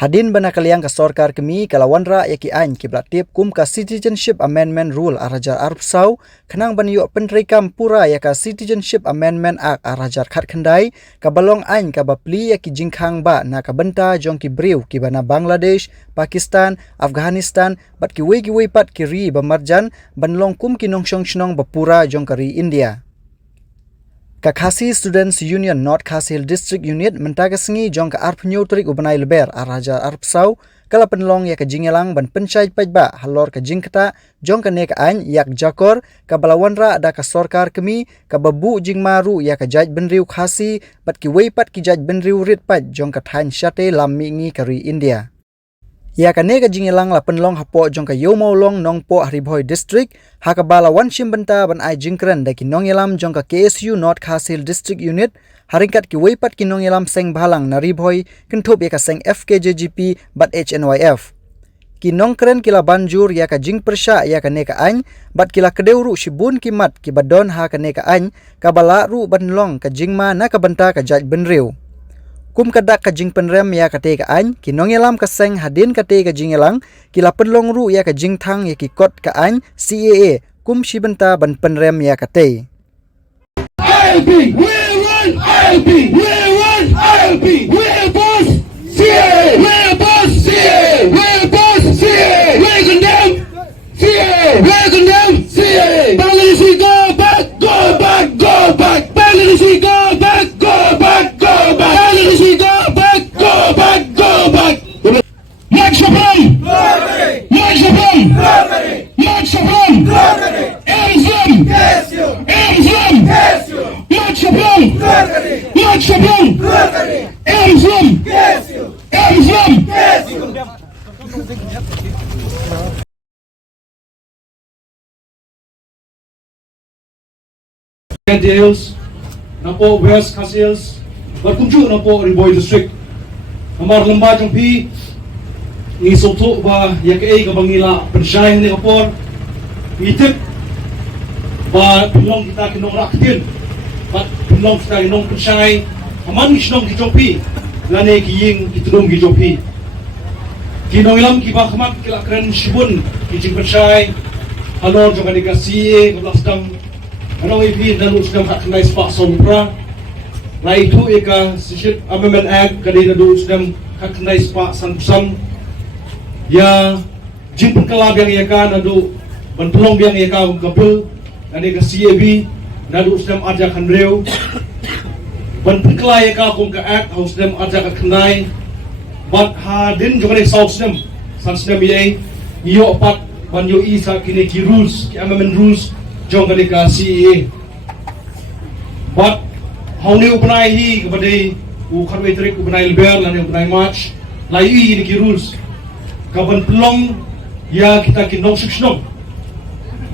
Hadin bana kaliang ka sarkar kami kalawanra yaki ain kiblatip kum ka Citizenship Amendment Rule arajar arpsau kenang banyo penrikam pura yaka Citizenship Amendment Act arajar khat khandai ka balong ain ka bapli yaki jingkhang ba na ka benta jong ki briu ki bana Bangladesh, Pakistan, Afghanistan bat ki wei pat ki ri ba marjan banlong kum ki nong shong shnong bapura jong ka ri India. Ka Khasi Students Union North Khasi Hill District Unit mentagasngi jong ka arpnyo trik ubanai leber araja arpsau kala penlong ya ka jingelang ban penchai pajba halor ka jingkata jong ka nek ain yak jakor ka balawanra ada ka sarkar kami ka babu jingmaru ya ka jaj benriu khasi bat ki weipat ki jaj benriu rit pat jong ka thain shate lammi ngi ka ri India. Ya ka nega jingelang la penlong hapo jong ka yomaulong nongpo Haribhoi District ha ka bala wanshim benta ban ai jingkran da ki nongelam jong ka KSU North Khasi Hill District Unit haringkat ki weipat ki nongelam seng balang na Ribhoi kentup ya ka seng FKJGP bat HNYF ki nongkren kila banjur ya ka jing persha ya ka neka ain bat kila kedeuru shibun kimat ki badon ha ka neka ain ka bala ru banlong ka jingma na ka benta ka jaj benriu kum kadak ka jing penrem ya ka te ka ain ki nongelam ka seng hadin ka te ka jingelang kila penlong ru ya ka jing thang ya ki kot ka ain CAA kum shibenta ban penrem ya ka te ILP, we're boss, CA, we're boss, CA, we're boss, CA, we're condemned, CA, we're condemned, CA. Bangladesh, go back, go back, go back. Bangladesh, go back, go back, go back. Bangladesh, go back, go back, go back. March Shabram, March Shabram, March Shabram, Amazon, Amazon, March Shabram, March Shabram, Amazon, Amazon. Hills, napo West Khasi Hills, berkunjung napo Ribhoi District. Amar lembah jompi ni soto ba yakai ka bangila pensyai ni kapor ngitip ba pinong kita kinong raktin bat pinong kita kinong pensyai aman kisnong ki jompi lane kiying itulong ki jompi kinong ilam ki ba khamat kila kren shibun ki jing pensyai alor jong ka CA ka blastam ano ipi dalu sedang hak kenai spak sompra lai itu eka Citizenship Amendment Act kali dalu sedang hak kenai spak san ya jing kelab yang eka nadu banpelong yang eka gabel ane ka CAB nadu sedang aja kan reu banpelai eka kong ka act haus sedang aja ka kenai bat hadin jong ne south sedang san sedang ye yo pat ban yo isa kini ki rules ki amendment rules jong ka CAA but how ni upanai hi kepada u kharwei trik upanai leber lan upanai march lai ni ki rules kaban pelong ya kita kinong suksnong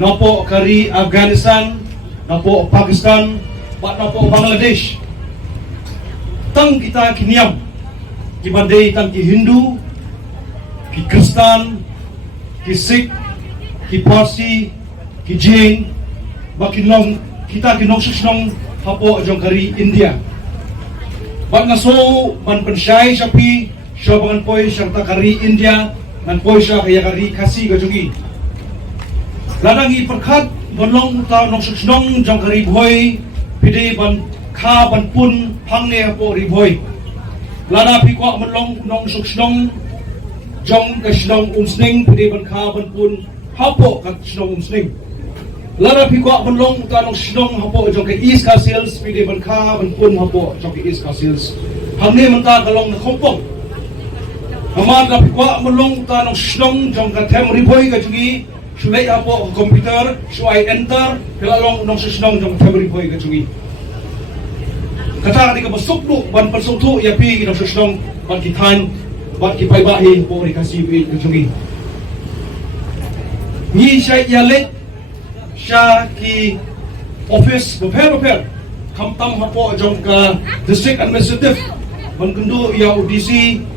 napo kari Afghanistan napo Pakistan bat napo Bangladesh tang kita kiniam ki bandai tang ki Hindu ki Kristen ki Sikh ki Parsi ki Jain bakinong kita kinong suksnong hapo jong kari India bat naso ban pensyai sapi syabangan poi serta kari India dan poi sya kaya kari Khasi gajugi ladangi perkhat banlong uta nong suksnong jong kari Ribhoi pide ban kha ban pun phangne hapo Ribhoi lada pikwa banlong nong suksnong jong kasnong umsning pide ban kha ban pun hapo kasnong umsning lara pikwa banlong uta nong suksnong hapo jong ke East Khasi Hills pide ban kha ban pun hapo jong ke East Khasi Hills hamne menta kalong na khompong Amar la pikwa mulong ta nong shnong jong ka them Ribhoi ka jugi sulai apo komputer suai enter kelalong nong shnong jong them Ribhoi ka jugi kata ka basuk lu ban persuk tu ya pi nong shnong ban ki than ban ki pai bahi po ri kasi wi ka jugi ni shai ya let sha ki office prepare kam tam hapo jong ka district administrative ban kundu ya UDC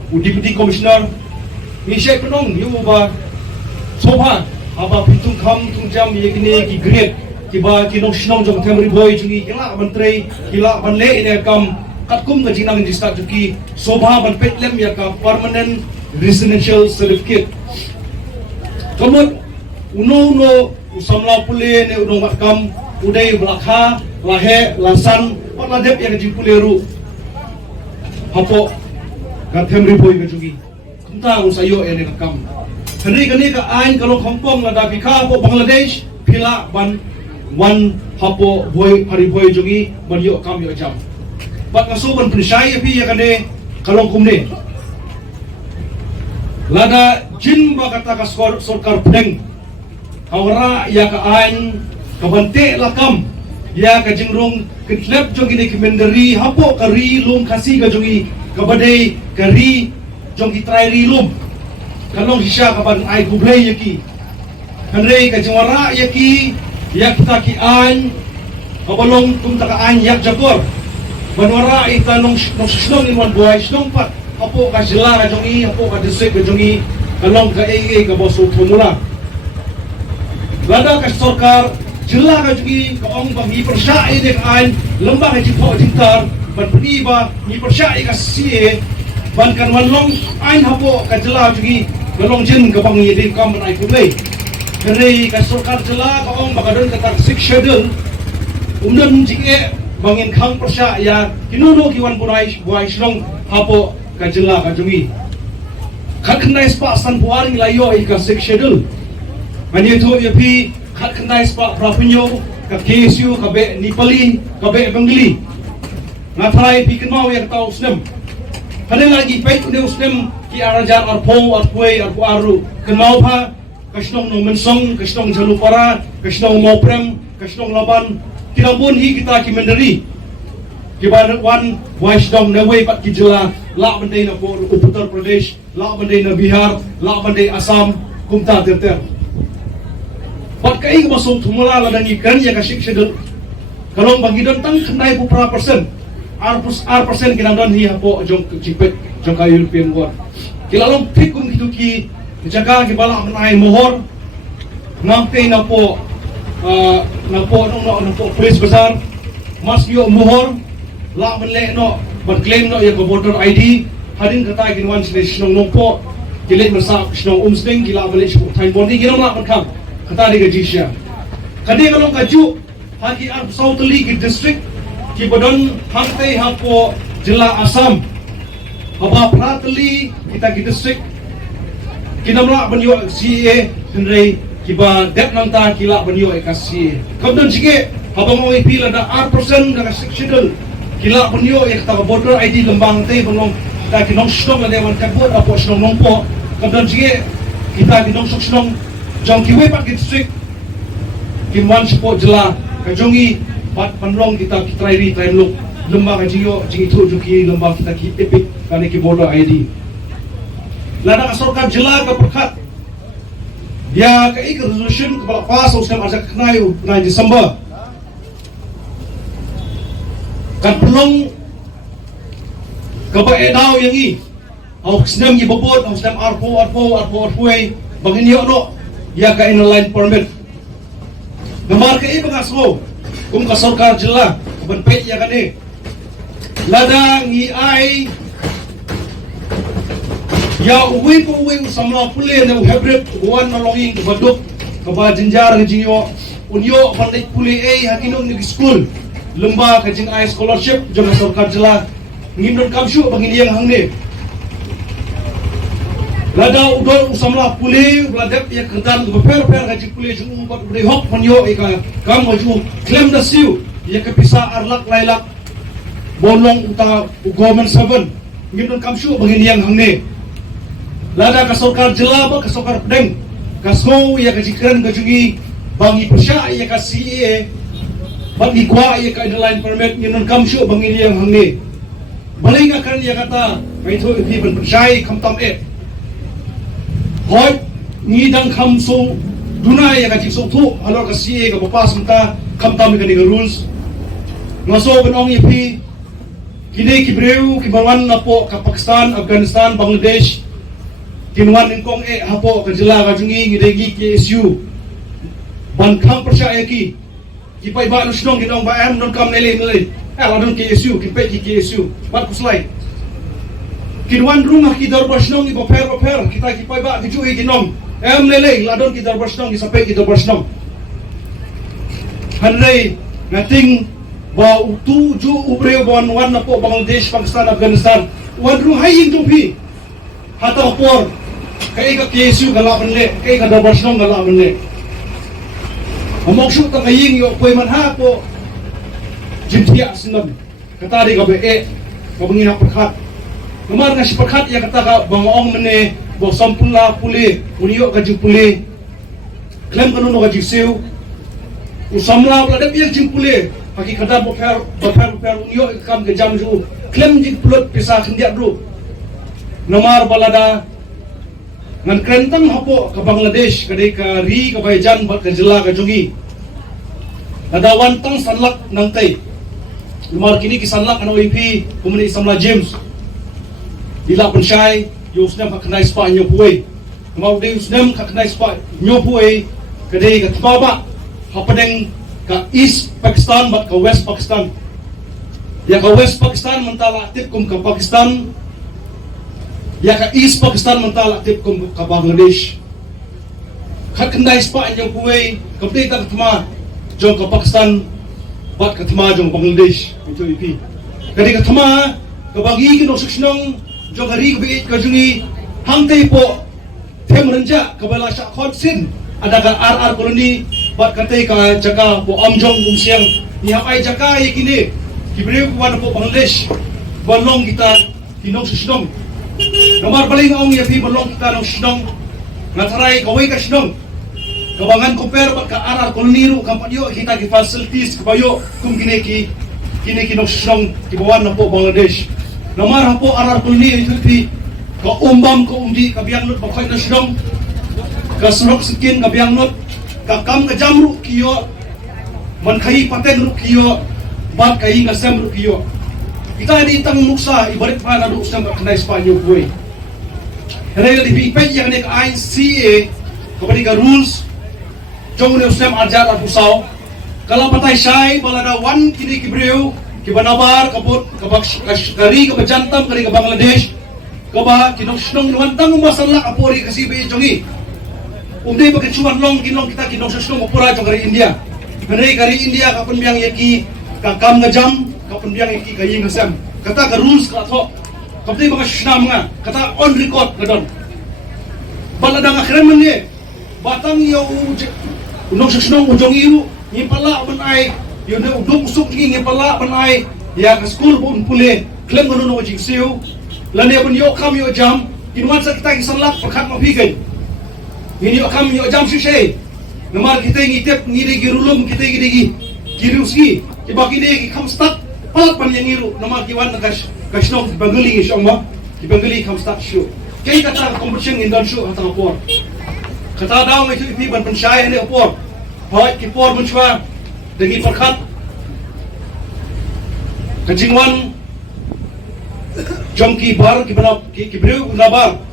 Deputy Commissioner ni Syekh Penong yu ba soba aba pitung kam tung jam ye kini ki grade ki ba ki nong shnong jong them Ribhoi jungi kila menteri kila ban le ine kam kat kum ka jinang di start ki soba ban petlem ya ka permanent residential certificate. Kemudian uno usamla pule ne uno makam udai belakha lahe lasan paladep yang jipuleru hapo gatem riboy gajugi kunta usayo ene makam kani ka ain kalau Hong Kong lada bika hapo Bangladesh pila ban wan hapo boy hari boy jugi ban yo kam yo jam bat ngaso ban pensyai pi ya kane kalau kumne lada jin ba kata ka sorkar pedeng awara ya ka ain kabante lakam ya ka jingrung kitlep jong ini kemenderi hapo kari lum kasi ka jongi kabadai kari jong kitrai ri lum kalong hisya kaban ai gublay yaki kanrei ka jingwara yaki yak ta ki an kabalong tum ta ka an yak jakor banwara ita nong shnong in wan boy shnong pat hapo ka jila ka jongi hapo ka district ka jongi kalong ka ka boso thumula lada ka sarkar jila ka jongi ka ong bang hi persya ide ka an lamba ka jipho jintar ban peniba ni persya ka sie ban kan wanlong ain hapo ka jila jongi kalong jin ka bang ide kam ai kulei kare ka sarkar jila ka ong bakadon ka tak sik schedule umdon jike bangin khang persya ya kinuno kiwan buai shlong hapo ka jila ka jongi khat khnai spa san puaring layo ka sik schedule mani to yapi khat khnai spa prapunyo ka KSU ka be Nipali ka be Bengali ngathai pikin mau ya tau snem hadeng lagi pait ne usnem ki arajar arpo arpoi arpo aru kenau pha kasnong no mensong kasnong jalupara kasnong moprem kasnong laban kinambun hi kita ki menderi kiban wan waisdong na way pat ki jila la bandai na po Uttar Pradesh la bandai na Bihar la bandai Assam kumta terter pat kai masuk thumula la dani kan ya ka shikshadul kalong bagi don tang khnai pu pra persen R% kinandon hi hapo jong cipet jong ka European war kilalong pikum kitu ki jaga ki bala nai mohor ngampe na po police besar mas yo mohor la menle no claim no ya voter ID hadin kata ginwan snong nong po kile mersa snong umsting gila bale time bonding ginong la kam kata di gajisha kadi kalong kaju haki ar South League district ki bodon hangte hapo jila Assam haba pratli kita ki district kinamla banyo CA henrei kiba dep nanta kila banyo ekasi kabdon sige habang mo ipila da R% da schedule kila banyo ek ta voter ID lembang te bonong ta kinong shnong la dewan kabot apo shnong nong po kabdon sige kita kinong shnong jong kiwe pak district kimwan po jela kajongi pat panlong kita try look lembang jingo jingi tu juki lembang kita ki epic kane ki voter ID lada kasorkan jela ka perkat dia ke resolution kepala pas usam ajak kenai 9 Desember kan pelong kebae daw yang i au senam ye bobot au senam arpo bangin yo no ya ka inline permit gambar ke i bangaso kum kasorkan jela ban pet ya kane ladang i ai ya uwi samla pule ne hebret wan nolonging ke baduk ke ba jenjar ke jingyo unyo pandai pule hakino ni school lemba ke jing ai scholarship jong sarkar jela ngindon kamshu bangin yang hangne lada udol samla pule bladep ya kentan ke per ke jing pule jung bat bade hok panyo ka kam maju claim da siu ya ke pisa arlak lailak bolong uta government servant ngindon kamshu bangin yang hangne lada kasokar jela ba kasokar pedeng kaso ya kajikran kajungi bangi persya ya kasi bangi kwa ya ka inline permit nginon kamshu bangi yang hangne baling akan ya kata kaito ipi ban persya kamtam hoi ni dang kamso dunai ya kajik tu halor kasi ka papas mta kamtam ka ni rules ngaso banong ipi kini kibreu kibangan na po ka Pakistan Afghanistan Bangladesh kinwan ingkong hapo kajela kajungi ngidegi KSU ban khang persya ki kipai ba no shnong ginong ba am non kam nele ladon KSU kipai ki KSU bat kuslai Kinwan rumah kita bersnong ibu per kita kipai bak kicui kinong lele ladon kita bersnong sampai kita bersnong handai ngating ba tuju ubreu bon wan na po Bangladesh Pakistan Afghanistan wan ru hayin tumpi hata por kai ka kesu gala benle kai ka bersnong gala benle amok su ta kaying yo koi man ha po jimtia senam kata di ka be ka bengina perkhat Nomor nasi perkat yang kata ka bangaong mene bo sampula puli uniyo ka puli klem kanu no ka siu usamla pula de yang puli pagi kada bo per uniyo kam ke jam ju klem jing pulot pisah kendia dru nomor balada ngan krentang hapo ka Bangladesh kadai ka ri ka bayan bat ka jela ka jungi ada wantang sanlak nangtai nomor kini kisanlak ano IP kumuni samla James Ila pensyai, Yusnam kakenai spa nyopuai. Mau dia Yusnam kakenai spa nyopuai. Kedai ke Tebaba, hapadeng ke East Pakistan, bat ke West Pakistan. Ya ke West Pakistan mentala aktif kum ke Pakistan. Ya ke East Pakistan mentala aktif kum ke Bangladesh. Kakenai spa nyopuai, kedai tak ketema jong ke Pakistan, bat ketema jong Bangladesh. Itu IP. Kedai ketema kebagi kino seksenong jong hari kebiit kajungi hangtai po tem renja kabala syak konsin ada ka RR koloni bat katai ka jaka po amjong bungsiang ni hapai jaka ikini kibreu kuan po Bangladesh balong kita kinong susnong nomor paling ong ya pi balong kita nong susnong ngatarai kawai ka susnong kabangan komper bat ka RR koloni ru kampanyo kita ki facilities kabayo kum kini kinong susnong kibawan na po Bangladesh Nomor hapo arar kulni itu ka umbam ka umdi ka biang lut bakoy na sidong ka surok skin ka biang lut ka kam ka jamru kiyo man kai paten ru kiyo bat kai ka sem ru kiyo kita di tang muksa ibarat pa na ru sam ka kanai Spanyo boy hele di pi yang nek ICA kapani ka rules jong ne usam ajar at usaw kala patay syai balada wan kini kibreu kibanabar kaput kabak kari kabajantam kari ka Bangladesh kaba kinong wantang masalah kapori kasi be jongi umdai pagkachuan long kinong kita kinong susnong opora jong kari India kari India kapun biang yaki kakam ngajam kapun biang yaki kayi ngasam kata ka rules ka tho kapti mga susnam nga kata on record kadon balada nga kren man ye batang yo unong susnong ujong iru nipala man ay yun na udok usok nging pala panay ya ka school pun pule klem ngono no jingsiu lani pun yo kam yo jam kinwan sa kita kisanlak pakhat mapigay ngini yo kam yo jam shishay namar kita ngitep ngiri girulum kita ngiri giruski ibaki de kam stat palak pan yang ngiru namar kiwan kasnong bangali syongma bangali kam stat show kay kata competition in dan show hata por kata daw itu ipi ban pensyai ne por hoy ki por bunchwa Dagi perkat kejingwan jongki bar ki breu nabar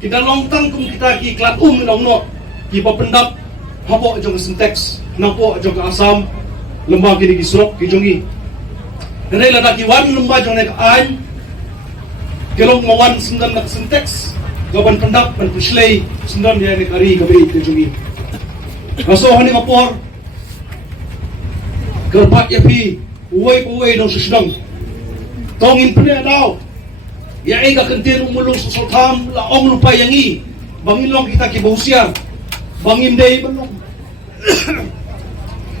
kita longtang kum kita ki klat no ki papendap hapo jong sintex napo jong Asam lembah kini ki surok ki jongi nai lada ki wan lembah jong nek an kelong mawan sendan nak sintex gaban pendap pen puslei sendan dia nek ari gabe ki jongi aso hani kapor Gerbat ya pi, uway dong susdong. Tongin pene daw. Ya ay kakentin umulong sa sultam, laong lupa yangi. Bangin long kita kibusian. Bangin day manlong.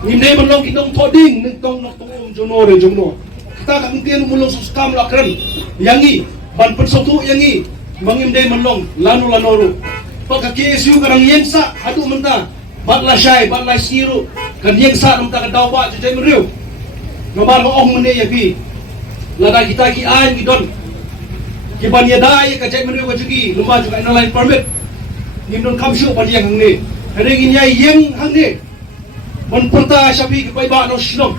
Ngimday manlong kitong toding, nitong notong jonore jongno. Kita kakentin umulong sa sultam lakren. Yangi, ban pensotu yangi. Bangin day manlong, lano-lanoro. Pagka-KSU karang yensa, adu menta. Batla syai, batla siru. Kan yang sa nam ta daw ba jay meriu nomar ong mene ya pi lada kita ki an ki don ki ban ya dai ka jay meriu ka jugi lumba juga online permit nim don kam shu pa yang hang ni hari gin yai yang hang ni mon porta sapi ki pai ba no shnong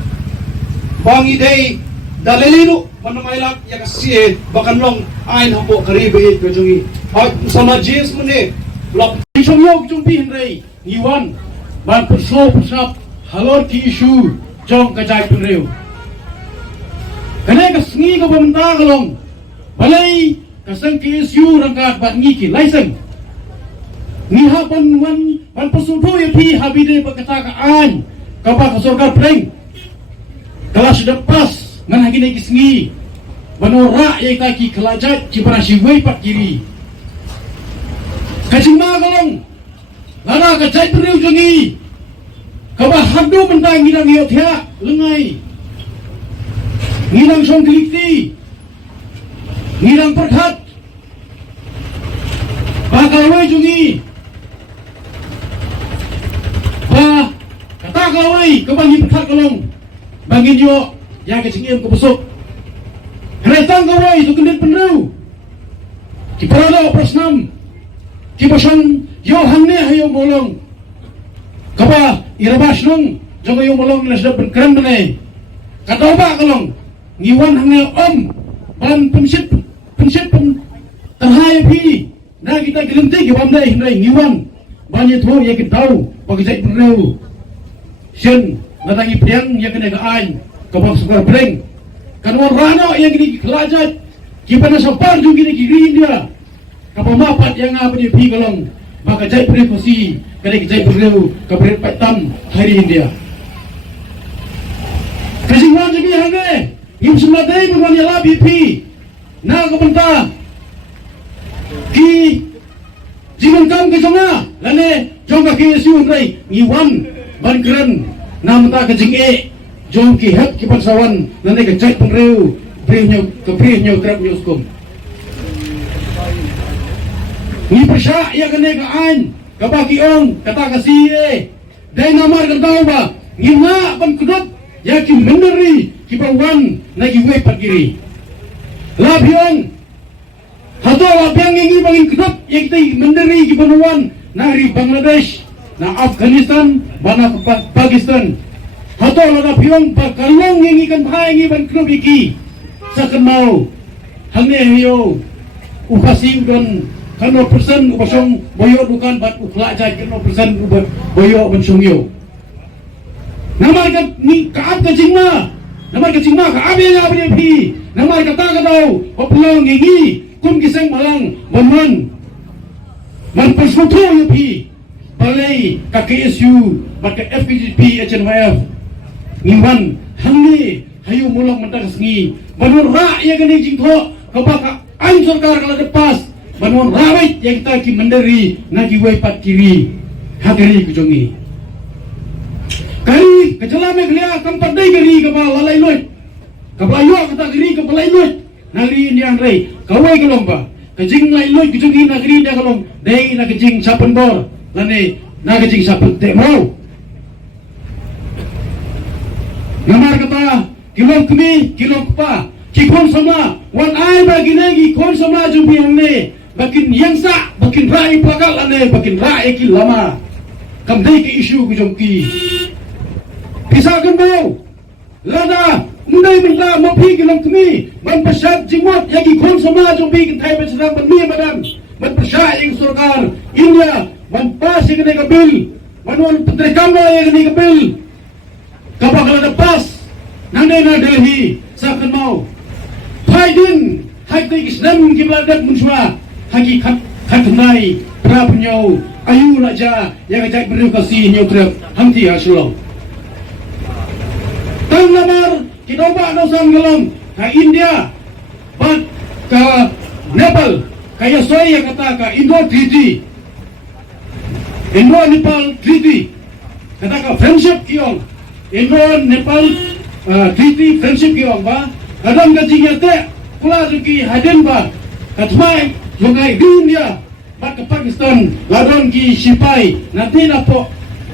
bangi dei dalelino man mailak ya ka sie bakan long ain hapo karibe ka jugi ha sama jeans mene lok chong yo jung pi hendrei niwan ban persop halor ki isu jong kajai penreu kene ka sngi ka pementa kalong balai kasang KSU rangkat bat ngiki license ni haban wan pesudu ya pi habide berkata kaan kapa kasorga pleng kelas depas ngan hagine kisngi banora ya kaki kelajat cipara siwei pat kiri kacima golong lara kacai periu jongi kapa hadu mentang ngidang yothya lengai ngidang song kelikti ngidang perhat bakal wei jongi kata kawai kebangi perkat kolong bangin yo yang kecingin ke busuk keretang kawai itu kendit penuh kiparada operasnam kipasang yo hangne hayo molong kapa irabas nung jogo yo molong na sedap berkeren bene kata oba kolong ngiwan hangne om ban pensip terhaya pi na kita gelentik yo amdai hindai ngiwan banyak tuh ya kita tahu bagi saya perlu sen natangi pedang ya kena gaan kabang sukar breng kan warano yang gini kelajat kipana sopar juga gini kiri dia kapal mapat yang apa dia pi kalong maka saya perlu kosi kena saya perlu kabret patam hari India kesimpulan jadi hange im sumadai bukan ya labi pi na kapenta ki Jiman kam ke sana, lane jong ka KSU ngai ngiwan ban keren nam ta ke jing e jong ki het ki pansawan lane ke cai pengreu breu trap nyo skum ni persya ya kene ka an ka bagi ong kata ka si e dai namar ka tau ba ngina ban kudut ya ki menderi ki pawan na ki we pat kiri labiong Hato lapiang yang bangin kedap yang kita menderi di benuan nari Bangladesh, na Afghanistan, bana Pakistan. Hato lapiang bakalong yang ikan bahaya yang ban kedap iki. Sakan mau, hangne hiyo upasi udan kano persen upasong boyo bukan bat upla aja kano persen boyo bensungyo. Namar kat ni kaab kacingma, namar kacingma kaab yang apa dia pi, namar kata katau opulong yang kum kisang malang banman man persekutu yang pi balai ka KSU baka FPGP HNYF ngimban hangi hayu mulang mentang sengi banun ra yang kena jingko kabaka ain sarkar kala depas banun rawit yang kita ki menderi nagi wai pat kiri hagari kujongi kari kecelame glia kampat dai gari kapa lalai loit kaplayo kata gari kapalai loit nagri Indian rei kawai kalomba kajing lai loy kujungi nagri dia kalom dei na kajing sapen bor lane na kajing sapen temau namar kata kilom kemi kilom pa kikon sama wan ai bagi nagi kon sama jumpi ne bakin yangsa bakin rai pakal lane bakin rai ki lama kam dei ki isu kujungki pisakan bau lada Mundai minta mapi kilom kami, man pesat jimot yagi kon sama jombi kintai berserang ban mi badan, man pesat yang surkar India, man pas yang kena kabil, man wan menteri kamla yang kena kabil, kapal kalau lepas, nandai na Delhi, sakan mau, Biden, hak tay Islam kibladat munsua, hagi kat nai, prapunyau, ayu raja yang ajak berdukasi nyutrep, hanti hasulong. Tang lamar Kinoba dosan gelom ka India bat ka Nepal kaya soy yang kata ka Indo Treaty Indo Nepal Treaty kata ka friendship kiong Indo Nepal Treaty friendship kiong ba kadang gajinya te pula juki haden ba katmai jungai di India bat ke Pakistan ladon ki sipai nanti napo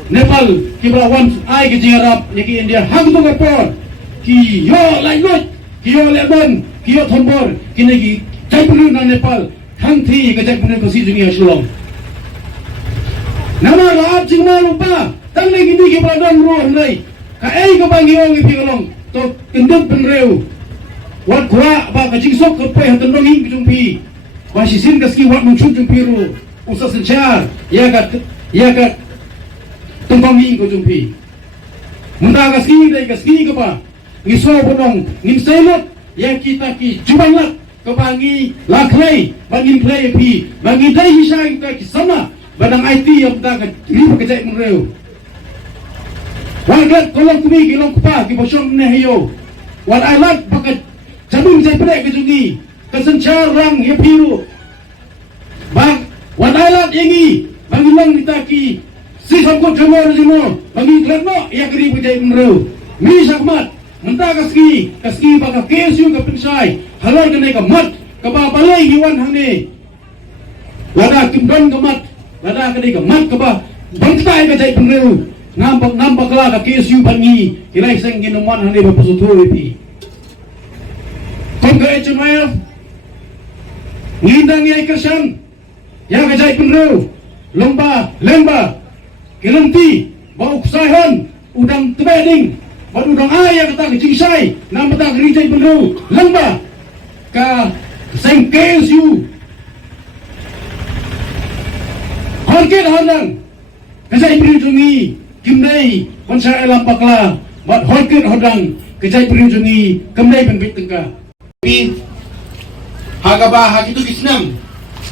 Nepal kiblawan ai gajinya rap yaki India hang tu ngapor ki yo lainut ki yo Lebanon ki yo Thombor kini ki jaipunun na Nepal hang thi ka jaipunun ko si dunia sulong nama raab jingma lupa tang lagi ni ki pradon ruh nai ka ei ka bangi ong ipi kalong to kendut penreu wat kura ba ka jingsok ka pai hatan nonging jumpi wa sisin ka ski wat mungchun jumpi ru usa senchar ya ka tumpang ko jumpi munda ka ski dai ka ski ka ba ngiso bonong ngimselot yang kita ki jubangat kebangi laklay bangin play pi bangi dai hisai ka kisama badang IT yang ta ka riba ka jai mreu wagat kolong kumi kilong kupa ki bosong ne hayo wal alat bakat jabun jai play ka jungi kasencar rang ye piru bang wal alat yangi bangi lang ditaki si samko kamor jumo bangi klerno ya kri ka jai mreu mi sakmat mentah kaski baka kesu ka pensai halal kene ka mat ka ba balai hiwan hangne lada kimdon ka mat lada kene ka mat ka ba bangtai ka jai penreu nampak la ka kesu bangi kilai seng ginuman hangne ba pusutu pi kom ka HMF ngindang ya kersan ya ka jai penreu lemba kilanti ba uksahan udang tebeding baru dong ayah kata kecingsai nama tak gereja penuh lembah ka sengkes you harket hadang kejai perujungi kimdai konsa elam pakla bat harket hadang kejai perujungi kimdai penbit tengka pi hagaba hakitu kisnam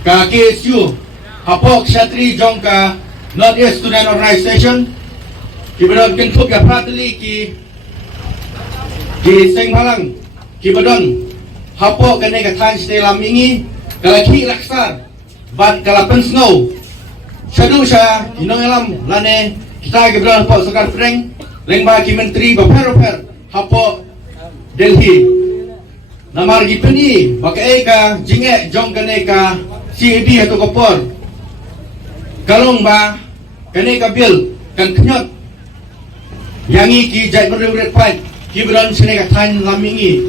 ka KSU hapok Kshatri jong ka North East Student Organization kibadon kentuk ya prateli ki Seng Balang kibadon hapo kene ka than ste lam ingi kala ki laksar bat kala pensno shadu sha hinong elam lane kita kibadon hapo Sarkar Freng lengba ki menteri baper hapo Delhi namar gipeni bakai ka jinge jong kene ka CAB atau kopor kalong ba kene ka bil kan kenyot yangi ki jai berurat fight kibran sene ka than lamingi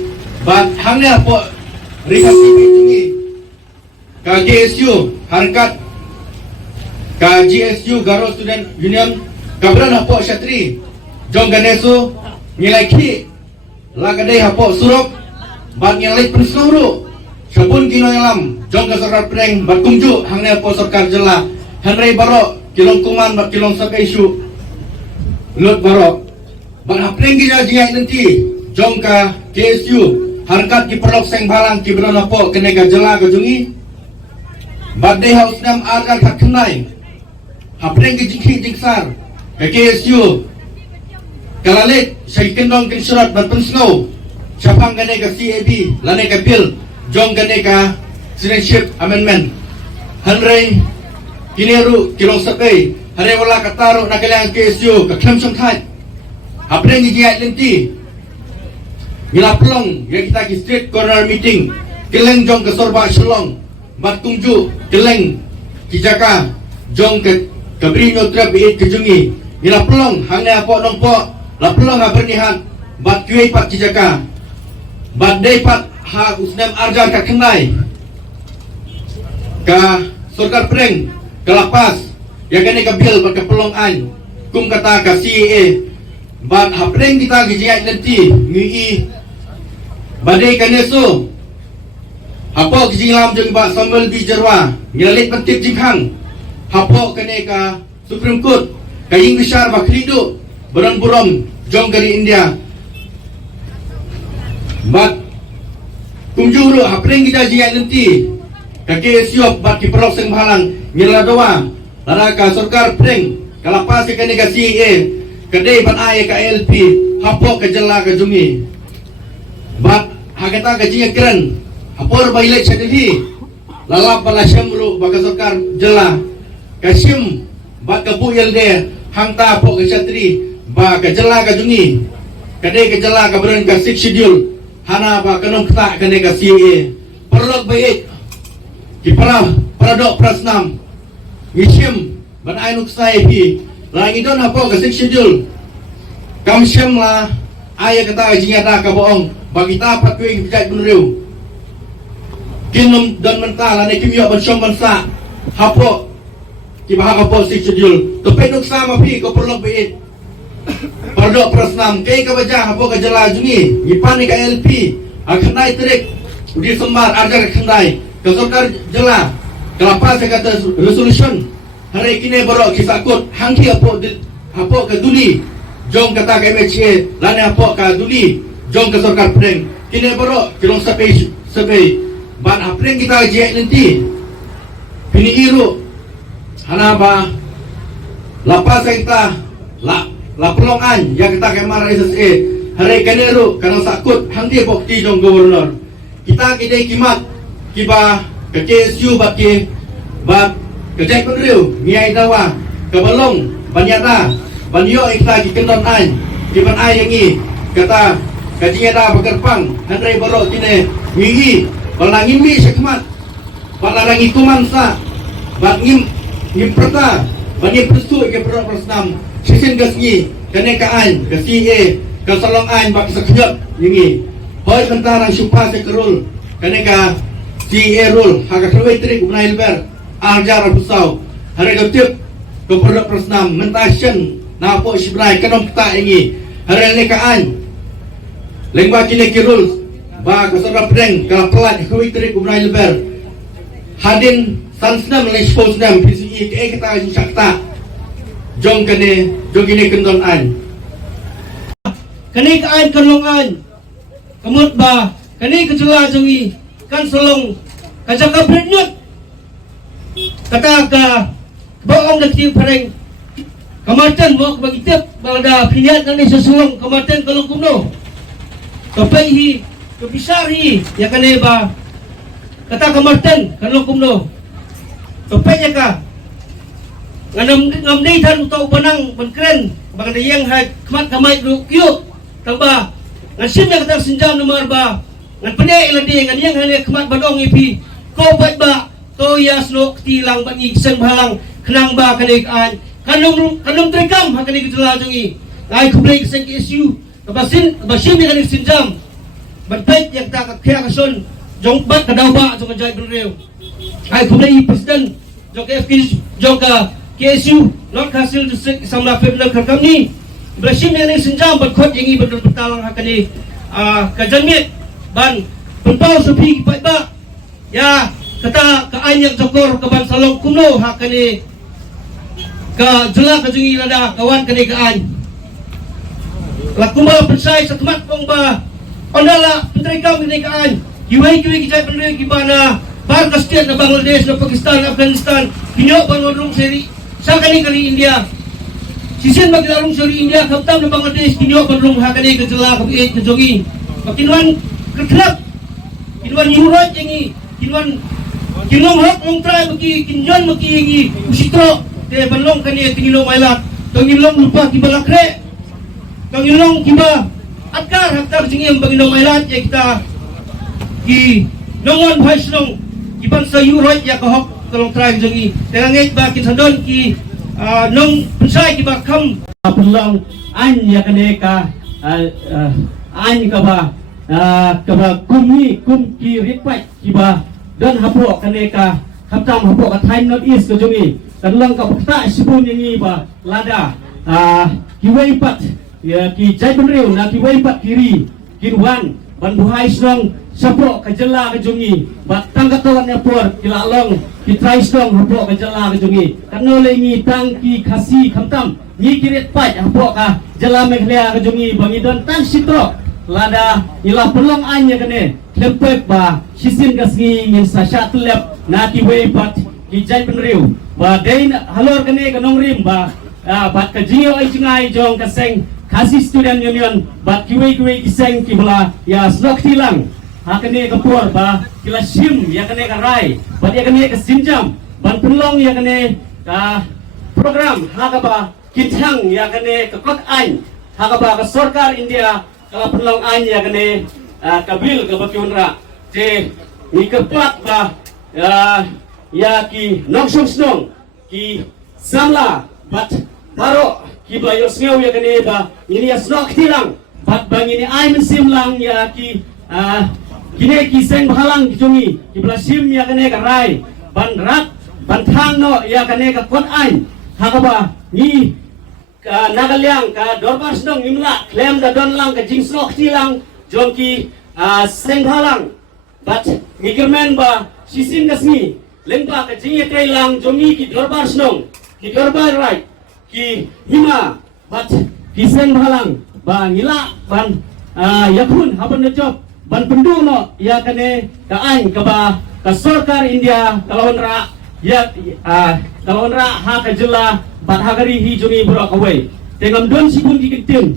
bat hangnya po rikat jungi ka GSU harkat ka GSU Garo Student Union kabran hapo Kshatri jong ganesu nilai ki lagadai hapo surok bat nilai pensuru sabun kino elam jong ka Sarkar Freng bat kumju hangnya hapo Sarkar Jela hanrei baro kilong kuman bat kilong sakai isu lut baro bat hapreng kita jingai nanti jongka KSU harkat ki perlok Seng Balang ki beron apo kene ka Jela ka jungi bat dei haus nam arkan kat kenai hapreng ki jingki jingsar ka KSU kalalet sai kendong ken surat bat pensngau syapang kene ka CAB lane ka bil jong kene ka citizenship amendment hanrei kineru kilong sakai hare wala kataro nakalang KSU ka klemsong thai apa yang dijadikan nanti bila pelong yang kita ki street corner meeting keleng jong ke sorba shalong bat tungju keleng ki jaka jong ke kabrinyo trap biit kejungi bila pelong hangnya apa nongpo la pelong ha bernihan bat kuei pat ki jaka bat dei pat ha usnam arjan ka kenai ka Sarkar Freng ke lapas yang kene ka bil bat ka pelong an kum kata ka CAA bat hapreng kita gijai nanti ngii badai kanesu hapo gijilam jeng ba Samuel B Jerwa ngilalit pentip jinghang hapo kene ka Supreme Court ka ing besar ba krido beron burom jong dari India bat kumjuru hapreng kita gijai nanti ka KSU bat ki perlok Seng Balang ngiladawa lara ka Sarkar Freng kalapas kene ka CA kedai ban ayah ka LP hapo ka Jela ka jungi bat hagata ka jinga keren hapor ba ilek sadili lalap bala syamru baga Sarkar Jela ka sim bat ka buyel de hangta hapo ka Kshatri ba ka Jela ka jungi kedai ka Jela ka beron ka 6 schedule hana ba kanong kta kane ka CA perlok baik ki para dok prasnam ngishim ban ay nuksay pi lagi don hapo ka 6 schedule kamsyam la ayah kata jinyata ka boong bagi tapat kuing bijak benriu kinum don mentah la ne kimyo ban syom bansa hapo ki bahag hapo 6 schedule to penuk sama pi ko perlu beit pardo prasnam kay ka baja hapo ka Jela jungi ngipani ka LP akanai trik di sembar ajar kandai ka Sarkar Jela kelapa saya kata resolution hari kini baru kisakut hangki hapo ka duli jong kata ka MHA lane hapo ka duli jong ka Sarkar Freng kini baru kilong sapai ban apreng kita je nanti pini iru hana ba lapas kita la pelong an ya kita kemar SSA hari kaneru karena sakut hanti bukti jong gubernur kita kidai kimat kiba ke KSU baki ba kerja penriu ngiai dawa ke belong banyata banyo kita kikendon an kiban ai yang ni kata kajinya dah berkerpang handai borok kini ngihi balangin mi sekmat balarangi kumansa bangim perta bani perstu ke persnam sisin gasngi kenekaan ke CA ke salongan bak sekenyap ini hoi kentarang supa sekerul keneka CA rule haka kelwai trik ubnai lebar arjar pusau hari gotip ke persnam mentasyen napo sibrai kenom kita ini hari nekaan lengba kini kirul ba ke saudara pedeng kalau pelat kelwai trik ubnai lebar hadin sansnam lesponsnam PCE ke kita sakta jong kene kendon an kani kaan kalong an kamut ba kani kejela jongi kan solong kajak kabrenyut kata ka baong nakti pareng kamatan mo bagitip balda piniat nang sesulong kamatan kalong kuno kapay hi kabisari ya kane ba kata kamatan kalong kuno kapay ka ngam dei than utau banang bankren bang dayang hai kmat kamai du kyu tamba ngasim yang kata senjam nomor ba ngan pede ladi ngan yang hane kmat badong ipi ko bat ba to yasno tilang bagi seng halang kenang ba kanik an kanung trekam hakani kejela jongi ai kublai seng isu basin yang kanik senjam ban pet yang tak kaya kason jong bat kadau ba jong jai bereu ai kublai presiden jong FK jong ka KSU not hasil district samla febna karkam ni bersim yang ni senjam berkot yang ini betul betalang hakani kajanmit ban penpau sepi kipat ba ya kata ka anyak jokor ke ban salong kuno hakani ka jela ka jungi lada kawan kani ka an lakumba pensai sakmat pong ba ondala penteri kam kani ka an kiwai kijai pendiri kibana bar kastian na Bangladesh na Pakistan Afghanistan pinyo bangodrong seri sa kani India sisin maglarong seri India kaptam na Bangladesh kinyo banrong hakani kejela kabiit kejongi makinwan kerklap kinwan yurot yangi kinong hak mong try bagi kinyon maki yangi usitro te banlong kani tinilong mailat tangilong lupa kibalakre tangilong kiba atkar haktar jingim baginong mailat ya kita ki nongon bhaisnong kiban sa yurot ya kahok tolong try jongi terangit ba kinsadon ki nong pensai ki bakam pulang an ya kane ka an ka ba kum ki ripat ki ba dan hapo kane ka kaptam hapo ka time not east ko jongi tanlang ka pakta sibun ni ba lada ki waipat ya ki jaibenriu na ki waipat kiri kinwan ban buhai snong sapo kejela kejongi bat tangkatawan ya por kilalong kitrai snong hapo kejela kejongi kano lengi tangki kasi kamtam ni kirit pat hapo ka jela mekhlia kejongi bangidon tang sitro lada ila pelong anya kene lempek ba sisin kasngi ngin sasha telep na ki weipat ki jai penriu ba dein halor kene kanong rim ba bat kejio ai jingai jong kaseng kasih student union bat kiwei kiseng kibla ya snok tilang hakane kapur ba kila sim ya kane karai bat ya kane kesinjam ban penlong ya kane ka program hakaba kithang ya kane kekot ain hakaba ka sarkar India kala penlong ain ya kane kabil ka bakyunra je ni kepat ba ya ki nongsong snong ki samla bat baro ki bayo sngew ya kane ba ini ya snok tilang bat bang ini ai mensim lang ya ki kine kiseng bahalang kijongi ki blasim ya kane ka rai ban rat ban thang no ya kane ka kon ain hakaba ni ka nagalyang ka dorbas nong imla klem da don lang ka jing snok tilang jongki seng bahalang bat ngikirmen ba sisin kasni lengba ka jing etay lang jongi ki dorbas nong ki dorbar rai ki hima bat kiseng bahalang ba ngila ban yakun haban na job ban penduno ya kene ka ain ka ba ka sarkar India kalon ra ya kalon ra ha ka jela bat hagari hi juni bura kawai tengam don sibun dikitin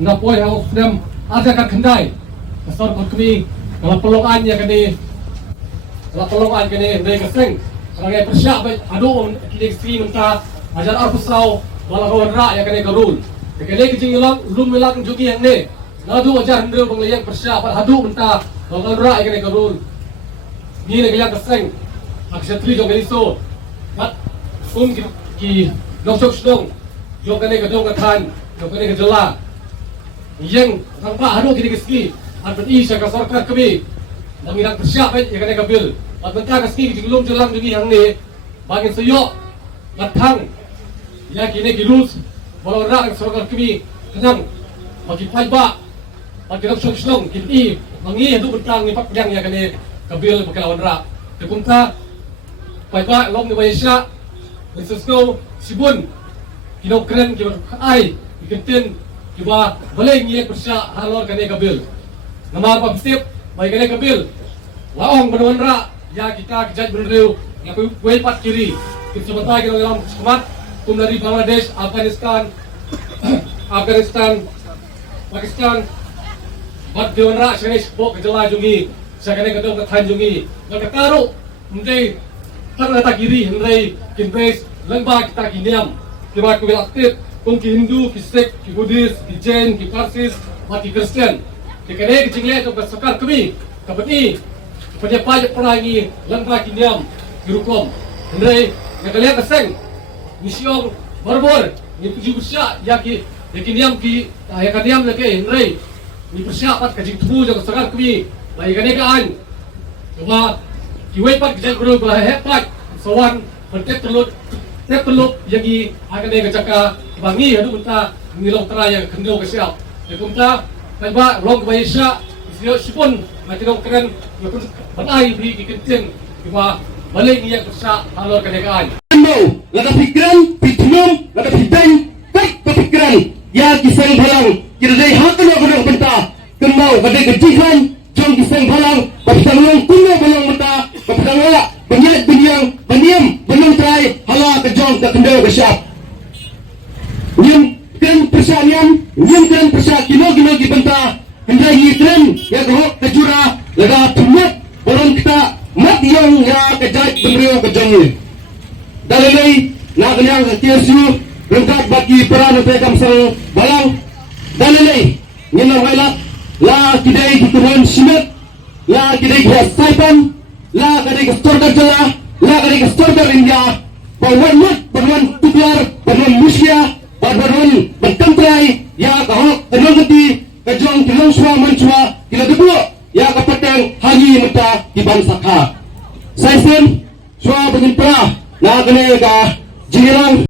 na poi hau sedem ada kat kendai kasar kami kalau pelongan ya kene kalau pelongan kene ndai keseng sebagai persiap adu kini si menta ajar arpusau wala kawan ra ya kene karul kene kecing ilang lum ilang jugi yang ne ngadu ajar hendro banglayang persiap adu menta kawan ra ya kene karul ni ne kaya keseng aksatri jong so mat ki dok sdong jong kene kadong kathan jong kene kajela yang tanpa adu kini keski at isa ka sarkar kami nangilang persiap ya kene kabil at benta keski jinglum jelang jugi yang ne bangin sayo matang ya kini girus walau rak sarkar kami tenang bagi paiba bagi dok sdong kini mangi adu bentang ni pak yang ya kene kabil bakalawan rak tekunta paiba long ni bayasya Lesesno sibun kinok keren kiba ai ikentin kiba boleh ngiyak bersya halor kane kabil nama apa step baik kane kabil laong benuan ra ya kita kejat berdeu ya kuai pat kiri kita sebentar kita dalam semat kum dari Bangladesh Afghanistan Pakistan bat dewan ra sene spok kejela jungi sakane kedong kathan jungi berkataru mendai tak kiri hendai kinpres lengba kita kiniam kiba kubil aktif kung ki Hindu, ki Sikh, ki Buddhist, ki Jain, ki Parsis, ki Kristen kekene kecinglet untuk sakar kami kapati pajak perangi lengba kiniam ki rukom hendai ngakaliat keseng misiong barbor ni puji busya ya kiniam ki ya kaniam leke hendai ni persiapat kajing tubuh jaga sakar kami baik kene kaan cuma kiwai pat kejak guru belah hepat sawan pentek teluk yang i akan dia kecaka bangi adu benta ngilong teraya kendau kesiap ya kumta taiba long bayisya sio sipun matilong keren yakun banai bi kikentin kiba balik niya kersa halor kenekaan Mau lada pikiran pitnum lada piteng kak pikiran ya kisang balang kirdai hakna guna benta kembau kadai kejihan jong kisang balang bapitang long kuno balang benta bapitang wala banyak binyang baniam belum try hala ke jong ke kendau ke syap nyum keren persanian nyum keren persa kilo ki benta hendai ni keren ya ke kejura lada tumat orang kita mat yang ya kejat benrio ke jong ni dalilai nak yang TSU berangkat bagi peran untuk kamsang balang dalilai nyenang wailat la kidai diturun simet la kidai khas saipan la kidai kestor jala la kidai kestor India bawan mat bawan tukar bawan musia bawan bertemprai ya kahok tenogati kejong kilong swa manswa kila debu ya kapateng haji mata di bansaka saisen swa penyimpra na kene ka jirang